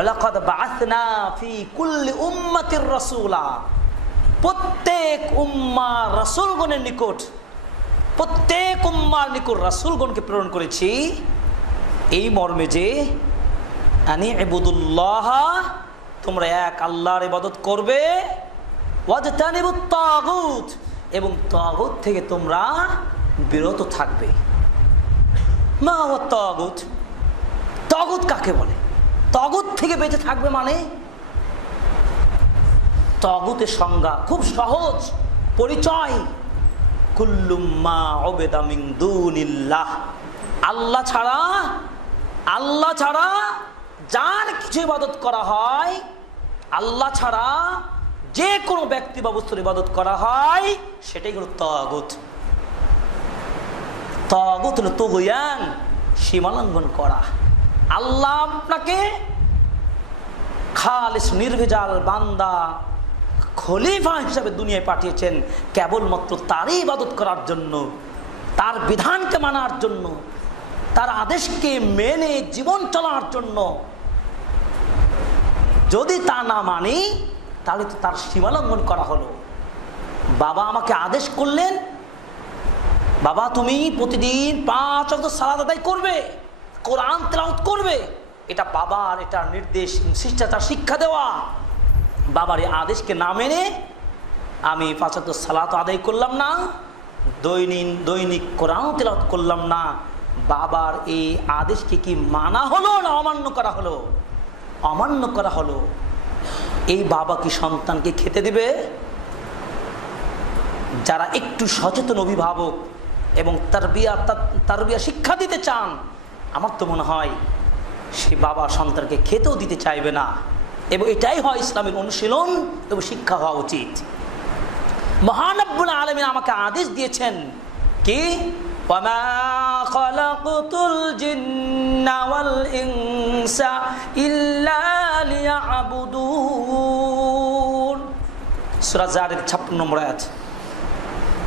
ওয়ালাকাদ বাআসনা ফি কুল্লি উম্মাতির রাসূলা, প্রত্যেক উম্মাহ রাসূলগণের নিকট, প্রত্যেক উম্মার নিকট রাসূলগণকে প্রেরণ করেছি এই মর্মে যে আনি ইবুদুল্লাহ, তোমরা এক আল্লাহর ইবাদত করবে, ওয়াজতানিবুত তাগুত, এবং তাগুত থেকে তোমরা বিরত থাকবে। মা ওয়া তাগুত, তাগুত কাকে বলে? তাগুত থেকে বেঁচে থাকবে মানে তাগুতের সংজ্ঞা খুব সহজ, পরিচয় কুল্লু মা উবিদা মিন দুনিল্লাহ, আল্লাহ ছাড়া যার কিছু ইবাদত করা হয়, আল্লাহ ছাড়া যে কোনো ব্যক্তি বা বস্তুর ইবাদত করা হয়, সেটাই হলো তাগুত। তাগুত হলো তুগয়ান, সীমালঙ্ঘন করা। আল্লাহ আপনাকে খালিস নির্ভেজাল বান্দা খলিফা হিসাবে দুনিয়ায় পাঠিয়েছেন কেবলমাত্র তারই ইবাদত করার জন্য, তার বিধানকে মানার জন্য, তার আদেশকে মেনে জীবন চলার জন্য। যদি তা না মানি তাহলে তো তার সীমালঙ্ঘন করা হলো। বাবা আমাকে আদেশ করলেন, বাবা তুমি প্রতিদিন 5 ওয়াক্ত সালাত আদায় করবে, কোরআন তেলাওয়াত করবে, এটা বাবার, এটা নির্দেশ, শিষ্টাচার শিক্ষা দেওয়া। বাবার এই আদেশকে না মেনে আমি 5 ওয়াক্ত সালাত আদায় করলাম না, দৈনিক কোরআন তেলাওয়াত করলাম না, বাবার এই আদেশকে কি মানা হলো না অমান্য করা হলো? অমান্য করা হলো। এই বাবা কি সন্তানকে খেতে দিবে? যারা একটু সচেতন অভিভাবক এবং তারবিয়া শিক্ষা দিতে চান, আমার তো মনে হয় সে বাবা সন্তানকে খেতেও দিতে চাইবে না, এবং এটাই হয় ইসলামের অনুশীলন এবং শিক্ষা হওয়া উচিত। মহান রব্বুল আলামিন আমাকে আদেশ দিয়েছেন কি, ওয়ামা খালাকতুল জিন্না ওয়াল ইনসা ইল্লা লিয়াবুদুন, সূরা জারির 56 নম্বর আয়াত।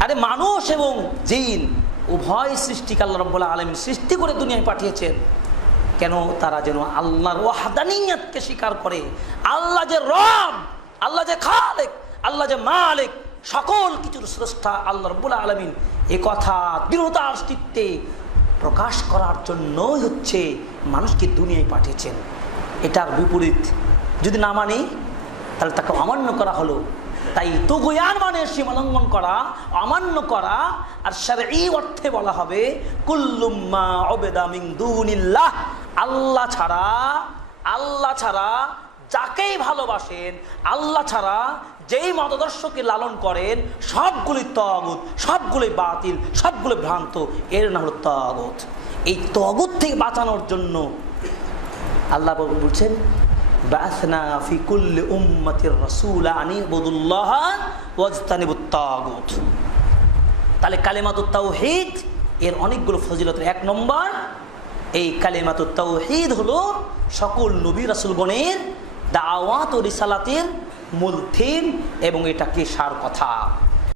আরে মানুষ এবং জিন উভয় সৃষ্টিকে আল্লাহ রাব্বুল আলামিন সৃষ্টি করে দুনিয়ায় পাঠিয়েছেন কেন? তারা যেন আল্লাহর ওয়াহদানিয়তকে স্বীকার করে। আল্লাহ যে রব, আল্লাহ যে খালেক, আল্লাহ যে মালিক, সকল কিছুর স্রষ্টা আল্লাহ রাব্বুল আলামিন, এ কথা দৃঢ়তার চিত্তে প্রকাশ করার জন্যই হচ্ছে মানুষকে দুনিয়ায় পাঠিয়েছেন। এটার বিপরীত যদি না মানি তাহলে তাকে অমান্য করা হলো। তাই তুগয়ান মানে সীমালঙ্ঘন করা, অমান্য করা। আর শারঈ অর্থে বলা হবে কুল্লু মা উবিদা মিন দুনিল্লাহ, আল্লাহ ছাড়া যাকেই ভালোবাসেন, আল্লাহ ছাড়া যেই মতাদর্শকে লালন করেন, সবগুলি তাগুত, সবগুলি বাতিল, সবগুলি ভ্রান্ত, এর নাম হলো তাগুত। এই তাগুত থেকে বাঁচানোর জন্য আল্লাহ বলছেন বাআসনা ফি কুল্লি উম্মাতির রাসূলা আনি ইবুদুল্লাহ ওয়াজতানিবুত তাগুত। তাহলে কালিমাতুত তাওহীদ এর অনেকগুলো ফজিলতের 1 নম্বর, এই কালিমাতুত তাওহীদ হলো সকল নবী রাসূলগণের দাওয়াত ও রিসালাতের মূল থিম, এবং এটাকে সার কথা।